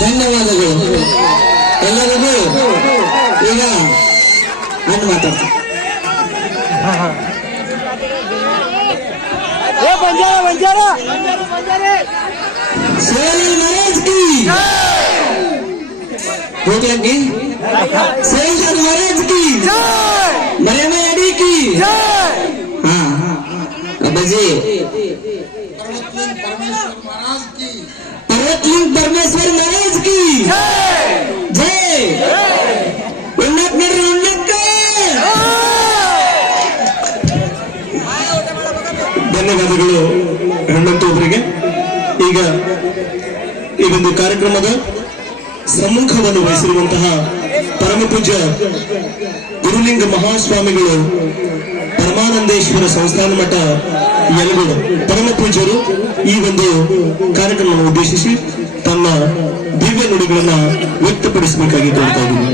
ಧನ್ಯವಾದಗಳು ಎಲ್ಲರಿಗೂ. ಈಗ ನಾನು ಮಾತಾಡ್ತೀನಿ. सेल महाराज की भूख लगी। सेल महाराज की मरियम अडी की। हाँ अब जी पर्वतलिंग परमेश्वर महाराज की जय। उन्नत मेरे उन्नत का ಧನ್ಯವಾದಗಳು ಹೆಣ್ಣಂತೊಬ್ಬರಿಗೆ. ಈಗ ಈ ಒಂದು ಕಾರ್ಯಕ್ರಮದ ಸಮ್ಮುಖವನ್ನು ವಹಿಸಿರುವಂತಹ ಪರಮ ಪೂಜ್ಯ ಗುರುಲಿಂಗ ಮಹಾಸ್ವಾಮಿಗಳು ಪರಮಾನಂದೇಶ್ವರ ಸಂಸ್ಥಾನ ಮಠ ಯಲಗೋಡು ಪರಮ ಪೂಜ್ಯರು ಈ ಒಂದು ಕಾರ್ಯಕ್ರಮವನ್ನು ಉದ್ದೇಶಿಸಿ ತಮ್ಮ ದಿವ್ಯ ನುಡಿಗಳನ್ನ ವ್ಯಕ್ತಪಡಿಸಬೇಕಾಗಿ ತೋರ್ತಾ ಇದ್ದೀನಿ.